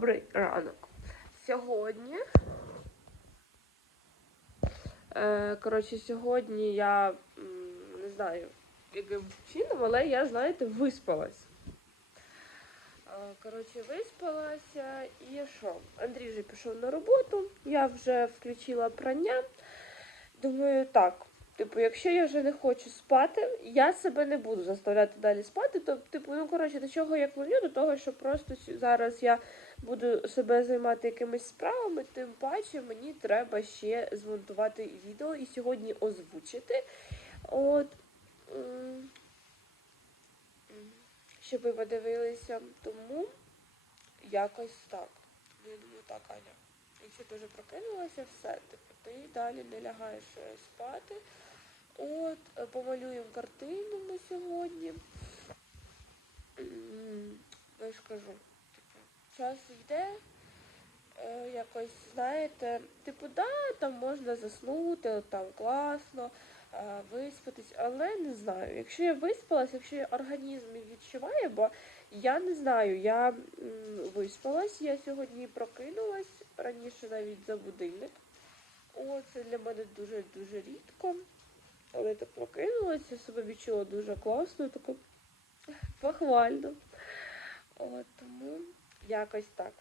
добрий ранок. Сьогодні. Е, коротше, сьогодні я не знаю, яким чином, але я, знаєте, виспалась. Е, Коротше, виспалася і що? Андрій вже пішов на роботу, я вже включила прання. Думаю, так. Типу, якщо я вже не хочу спати, я себе не буду заставляти далі спати. То, типу, ну коротше, до чого я клоню? До того, що просто зараз я буду себе займати якимись справами, тим паче мені треба ще змонтувати відео і сьогодні озвучити. От. Щоб ви подивилися. Тому якось так. Я думаю, так, Аня. Якщо ти вже прокинулася, все, ти далі не лягаєш е, спати. От, е, помалюємо картину ми сьогодні. Я ж кажу, типу, час йде, е, якось, знаєте, типу, да, там можна заснути, там класно, е, виспатись, але не знаю. Якщо я виспалась, якщо я організм відчуває, бо я не знаю, я виспалась, я сьогодні прокинулась раніше навіть за будильник. О, це для мене дуже-дуже рідко. Але так прокинулася, себе відчула дуже класно, тако похвально. От, тому якось так.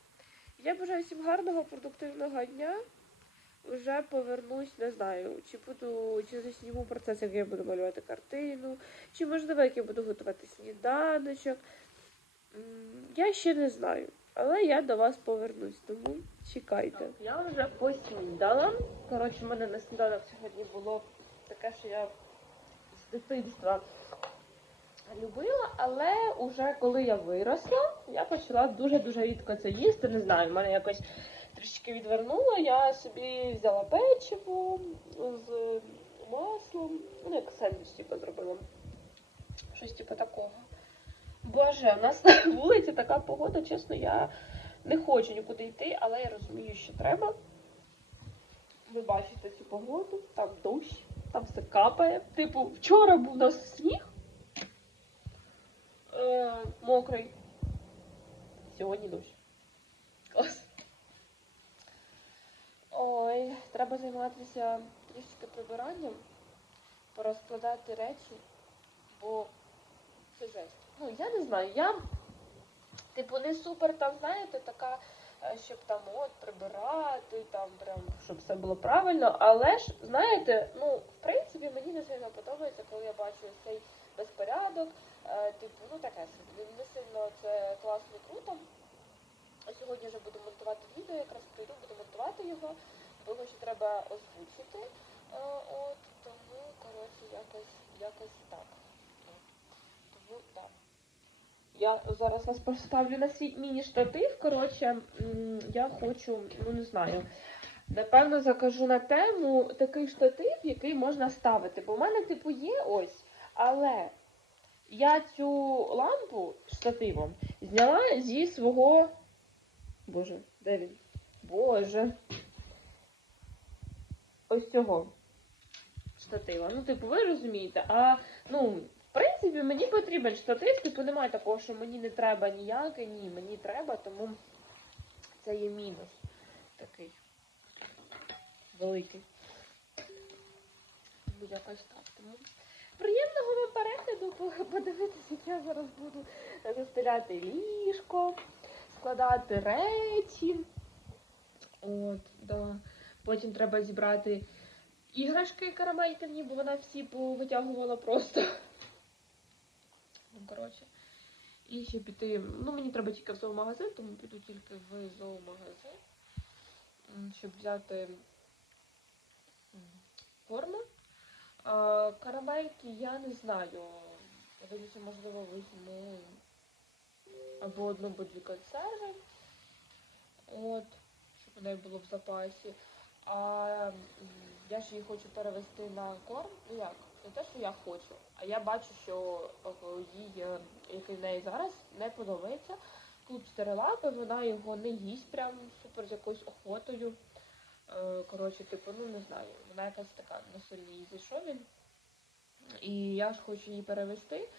Я бажаю всім гарного, продуктивного дня. Вже повернусь, не знаю, чи буду, чи засніму процес, як я буду малювати картину, чи можливо, як я буду готувати сніданочок. Я ще не знаю, але я до вас повернусь, тому чекайте. Я вже поснідала. Коротше, в мене на сніданок сьогодні було таке, що я з дитинства любила, але уже коли я виросла, я почала дуже-дуже рідко це їсти. Не знаю, в мене якось трішки відвернуло. Я собі взяла печиво з маслом, ну як сендвіч типу, зробила. Щось типу такого. Боже, у нас на вулиці така погода, чесно, я не хочу нікуди йти, але я розумію, що треба. Ви бачите цю погоду, там дощ, там все капає. Типу, вчора був у нас сніг е, мокрий. Сьогодні дощ. Клас. Ой, треба займатися трішки прибиранням, порозкладати речі, бо це жесть. Ну, я не знаю, я, типу, не супер там, знаєте, така, щоб там от прибирати, там прям, щоб все було правильно. Але ж, знаєте, ну, в принципі, мені не сильно подобається, коли я бачу цей безпорядок. Е, типу, ну таке собі. Не сильно це класно і круто. Сьогодні вже буду монтувати відео, якраз прийду, буду монтувати його, бо ще треба озвучити. Е, от, тому, коротше, якось, якось так. Тому так. Я зараз вас поставлю на свій міні-штатив. Коротше, я хочу, ну не знаю. Напевно, закажу на тему такий штатив, який можна ставити. Бо в мене, типу, є ось, але я цю лампу штативом зняла зі свого. Боже, де він? Боже. Ось цього штатива. Ну, типу, ви розумієте. А ну, принципі, мені потрібен штатив, типу, немає такого, що мені не треба ніякий, ні, мені треба, тому це є мінус такий великий. Ну, якось так. Тому приємного вам перегляду, подивитися, як я зараз буду застеляти ліжко, складати речі. От, да. Потім треба зібрати іграшки карамельки, бо вона всі повитягувала просто. Коротше. І ще піти. Ну, мені треба тільки в зоомагазин, тому піду тільки в зоомагазин, щоб взяти м, корм. А, карамельки я не знаю. Я дивлюся, можливо, візьму або одну, або дві консерви. От, щоб у неї було в запасі. А я ж її хочу перевести на корм. Ну як? Не те, що я хочу, а я бачу, що е, їй, е, який в неї зараз, не подобається. Клуб стерелапи, вона його не їсть прям супер з якоюсь охотою. Е, Коротше, типу, ну не знаю, вона якась така на сильно їй зайшов він. І я ж хочу її перевести.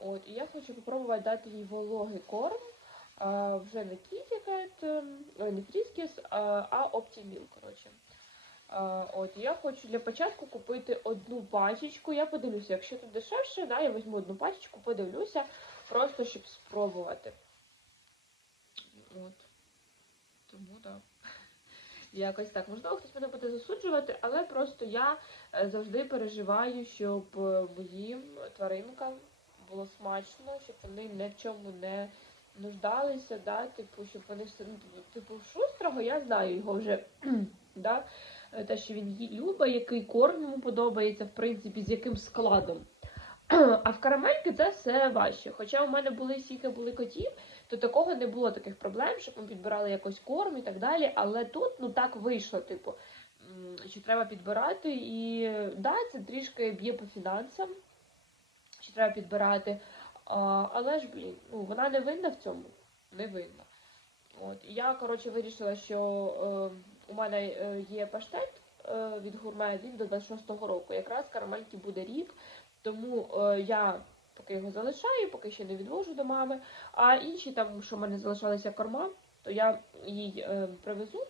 От, і я хочу спробувати дати їй вологий корм. вже не KitKat, е, не Friskies, а, Optimil, коротше. От, я хочу для початку купити одну пачечку. Я подивлюся, якщо тут дешевше, да, я візьму одну пачечку, подивлюся, просто щоб спробувати. От. Тому так. Якось так. Можливо, хтось мене буде засуджувати, але просто я е, завжди переживаю, щоб е, моїм тваринкам було смачно, щоб вони ні в чому не нуждалися, да, типу, щоб вони все, ну, типу, шустрого, я знаю його вже, да, те, що він ї- любить, який корм йому подобається, в принципі, з яким складом. А в карамельки це все важче. Хоча у мене були стільки були котів, то такого не було таких проблем, щоб ми підбирали якось корм і так далі. Але тут ну так вийшло, типу, що треба підбирати. І да, це трішки б'є по фінансам, що треба підбирати. А, але ж, блін, ну вона не винна в цьому. Не винна. От. І я, коротше, вирішила, що е, у мене е, є паштет е, від гурме, він до 26-го року. Якраз карамельки буде рік. Тому е, я поки його залишаю, поки ще не відвожу до мами. А інші там, що в мене залишалися корма, то я їй привезу.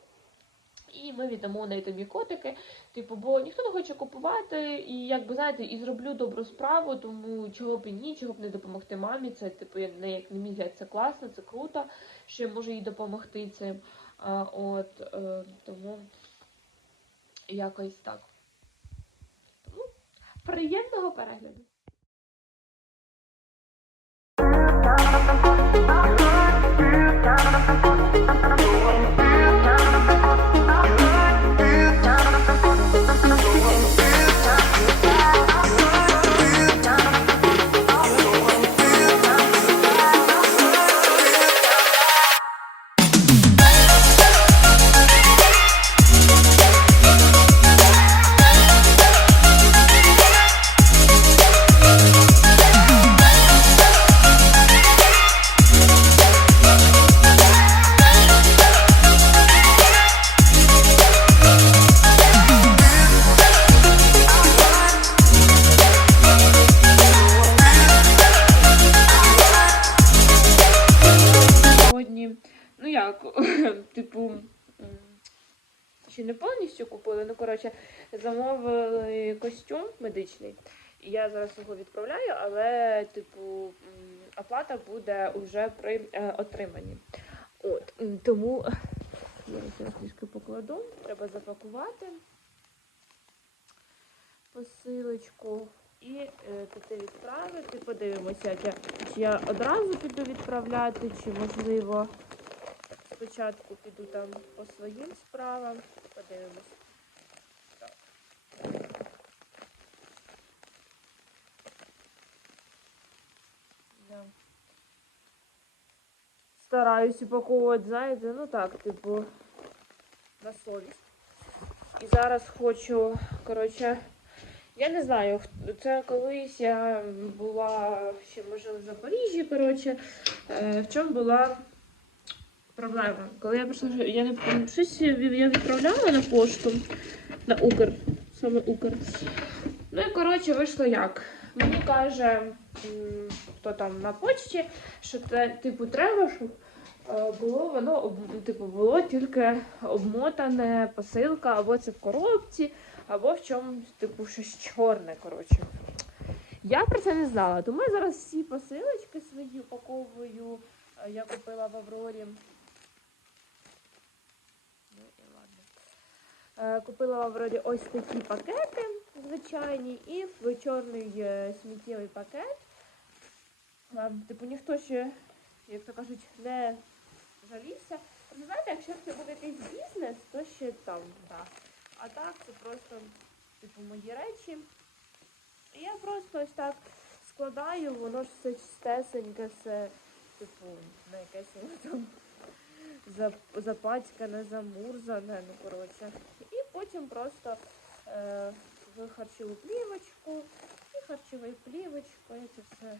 І ми віддамо неї тобі котики. Типу, бо ніхто не хоче купувати, і якби знаєте, і зроблю добру справу, тому чого б і ні, чого б не допомогти мамі. Це типу, як не як на мій це класно, це круто, я можу їй допомогти цим. От е, тому якось так. Тому приємного перегляду. Сьогодні, як, типу, ще не повністю купили, ну коротше, замовили костюм медичний. Я зараз його відправляю, але, типу, оплата буде вже при е, отриманні. От, тому я зараз трішки покладу, треба запакувати посилочку і е, піти відправити. Подивимося, чи я одразу піду відправляти, чи можливо спочатку піду там по своїм справам. Подивимось. Стараюсь упаковувати, знаєте, ну так, типу, на совість. І зараз хочу, коротше, я не знаю, це колись я була ще може в Запоріжжі, коротше. Е, в чому була проблема? Коли я прийшла, я не щось я відправляла на пошту на Укр, саме Укр. Ну і коротше вийшло як. Мені каже, хто там на почті, що це типу треба, щоб е, було воно типу було тільки обмотане посилка, або це в коробці, або в чомусь, типу, щось чорне, коротше. Я про це не знала, тому я зараз всі посилочки свої упаковую. Е, Я купила в Аврорі. Ну і ладно. Е, Купила в Аврорі ось такі пакети звичайні і чорний е, сміттєвий пакет. Е, Типу ніхто ще, як то кажуть, не жалівся. Ви знаєте, якщо це буде якийсь бізнес, то ще там, да. А так це просто типу мої речі. І я просто ось так складаю, воно ж все чистесеньке, все, типу, не якесь воно там зап- запацькане, замурзане, ну коротше. Потім просто е, в харчову плівочку і харчовою плівочкою це все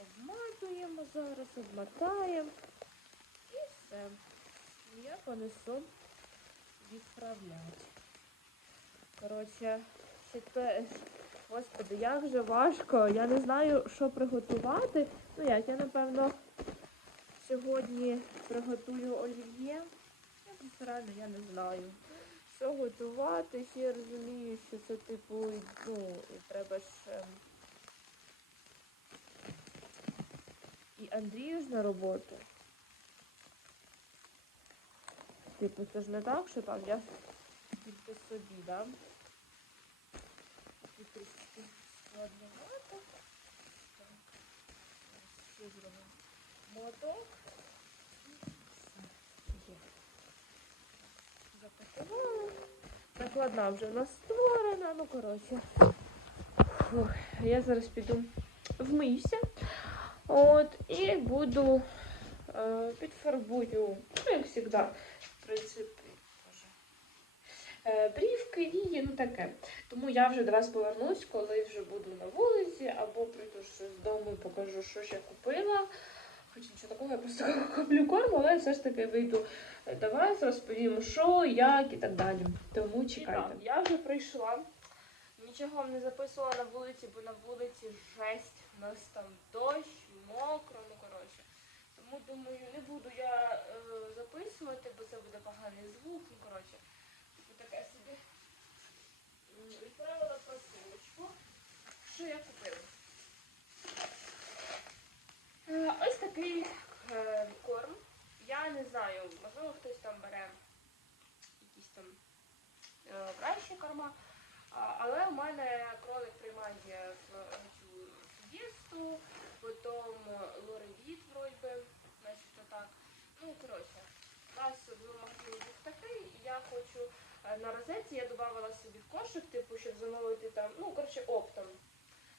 обматуємо зараз, обмотаємо і все. Я понесу відправляти. Коротше, те, господи, як же важко. Я не знаю, що приготувати. Ну як, я напевно сьогодні приготую олів'є. Реально я не знаю. Що готувати, ще я розумію, що це типу, ну, і треба ж. ем, І Андрію ж на роботу. Типу, це ж не так, що там я тільки собі, да? І трішки складновато. Так. Ще зробимо моток. Все. Є. Запакували. Накладна вже в нас створена, ну коротше. Я зараз піду вмиюся. От, і буду е, підфарбую, ну, як завжди, в принципі, е, брівки і ну таке. Тому я вже до вас повернусь, коли вже буду на вулиці, або прийду з дому і покажу, що я купила. Хоч нічого такого, я просто куплю корм, але все ж таки вийду до вас, розповім, що, як і так далі. Тому чекайте. Я вже прийшла. Нічого вам не записувала на вулиці, бо на вулиці жесть. У нас там дощ, мокро, ну коротше. Тому думаю, не буду я е, записувати, бо це буде поганий звук, ну коротше. Типу таке собі. Відправила посилочку. Що я купила? Е, ось такий е, корм. Я не знаю, можливо, хтось там бере якісь там е, кращі корма. Але у мене кролик приймає цю фієсту, потім лоревіт вроді начебто так. Ну, коротше, у нас в магазині був такий, і я хочу на розетці я додавала собі в кошик, типу, щоб замовити там, ну, коротше, оптом.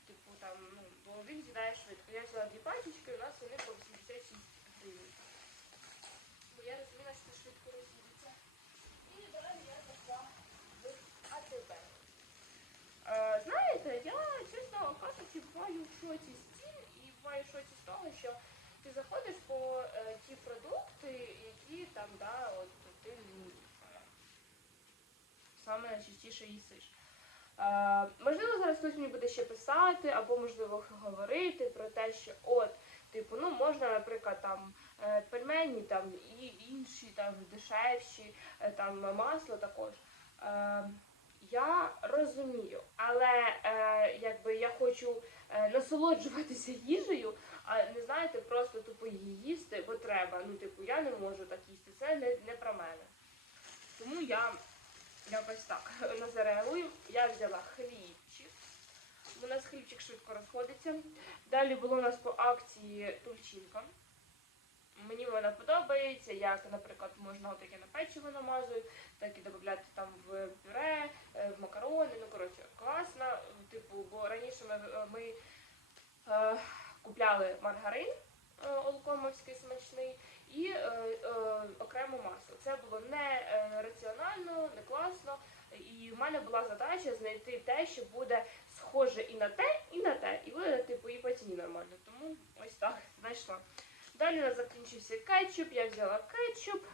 Типу там, ну, бо він з'їдає швидко. Я взяла дві пачечки, у нас вони по 86 гривень. Бо я розуміла, що швидко роз'їдеться. І далі я зайшла в АТБ. Е, знаєте, я, чесно кажучи, буваю в шоці з цін і буваю в шоці з того, що ти заходиш по е, ті продукти, які там, да, от ти саме найчастіше їсиш. Е, можливо, зараз хтось мені буде ще писати, або можливо говорити про те, що от, типу, ну можна, наприклад, там е, пельмені там і інші там дешевші, е, там масло також. Я розумію, але е, якби я хочу е, насолоджуватися їжею, а не знаєте, просто тупо її їсти, бо треба. Ну, типу, я не можу так їсти. Це не, не про мене. Тому я якось так на це реагую. Я взяла хлібчик. У нас хлібчик швидко розходиться. Далі було у нас по акції тульчинка. Мені вона подобається, як, наприклад, можна таке на печиво намазую, так і додати там в пюре, е, в макарони. Ну, коротше, класно. Типу, бо раніше ми, е, ми е, купляли маргарин е, олкомовський смачний і е, е, окремо масло. Це було не е, раціонально, не класно. І в мене була задача знайти те, що буде схоже і на те, і на те. І буде, типу, по ціні нормально. Тому ось так знайшла. Далі у нас закінчився кетчуп, я взяла кетчуп,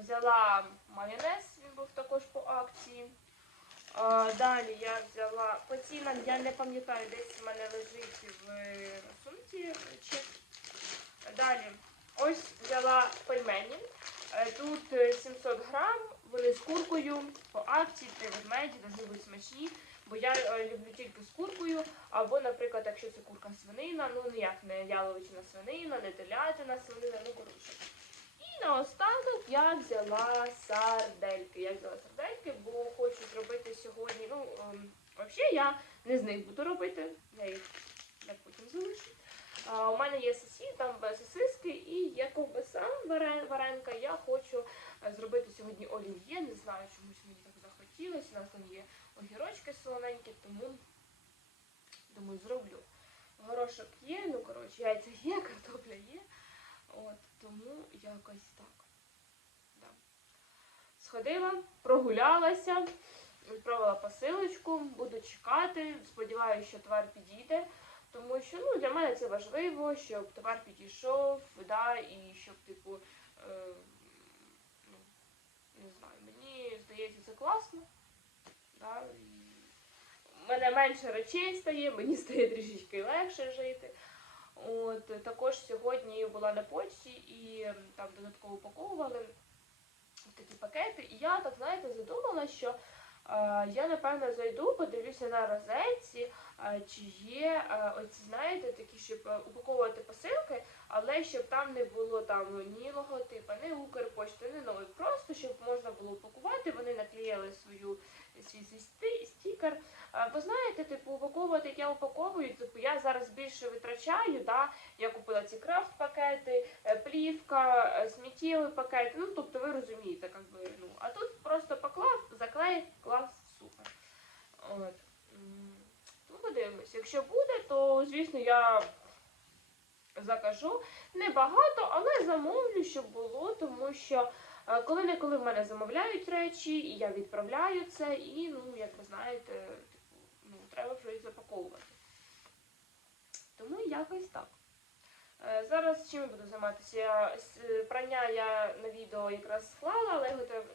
взяла майонез, він був також по акції. Далі я взяла по цінам, я не пам'ятаю, десь в мене лежить в сумці чек. Далі ось взяла пельмені. Е, Тут е, 700 грам, вони з куркою по акції, три ведмеді, дуже будуть смачні. Бо я е, люблю тільки з куркою, або, наприклад, якщо це курка свинина, ну ніяк не яловичина свинина, не телятина свинина, ну коротше. І наостанок я взяла сардельки. Я взяла сардельки, бо хочу зробити сьогодні. Ну, ем, взагалі я не з них буду робити, я їх я потім залишу. А, у мене є сосі, там сосиски і є ковбаса варен- варенка. Я хочу е, зробити сьогодні олів'є. Не знаю, чомусь мені так захотілося. У нас там є огірочки солоненькі, тому думаю, зроблю. Горошок є, ну коротше, яйця є, картопля є. От, тому якось так. Да. Сходила, прогулялася, відправила посилочку, буду чекати. Сподіваюся, що товар підійде. Тому що ну, для мене це важливо, щоб товар підійшов, да, і щоб, типу, е, ну, не знаю, мені здається, це класно. Да, і в мене менше речей стає, мені стає трішечки легше жити. От також сьогодні була на почті і там додатково упаковували такі пакети. І я так знаєте задумала, що я напевно зайду, подивлюся на розетці, чи є оці, знаєте, такі, щоб е, упаковувати посилки, але щоб там не було там ні логотипа, ні Укрпошти, ні новий. Просто щоб можна було упакувати, вони наклеїли свою свій, стікер. Е, Бо знаєте, типу, упаковувати, я упаковую, типу, я зараз більше витрачаю, да? я купила ці крафт-пакети, е, плівка, е, сміттєві пакети, ну тобто ви розумієте, як би, ну, а тут просто поклав, заклеїв, клас, супер. От. Ну, подивимось. Якщо буде, то звісно я закажу. Небагато, але замовлю, щоб було, тому що е, коли в мене замовляють речі, і я відправляю це, і ну, як ви знаєте, типу, ну, треба їх запаковувати. Тому якось так. Е, Зараз чим я буду займатися? Прання я на відео якраз склала, але його треба,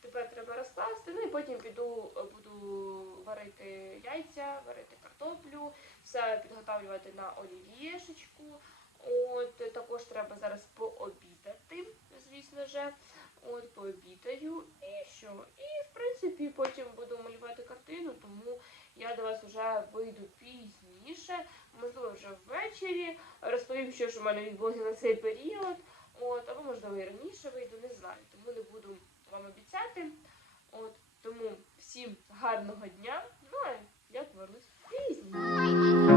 тепер треба розкласти. Ну і потім піду, буду варити яйця, варити картоплю, все підготовлювати на олів'єшечку. От також треба зараз пообідати, пообідаю і що. І, в принципі, потім буду малювати картину, тому я до вас вже вийду пізніше, можливо, вже ввечері. Розповім, що ж у мене відбулося на цей період. От, Або, можливо, і раніше вийду, не знаю. Тому не буду вам обіцяти. От, Тому всім гарного дня. Ну а я повернусь пізніше.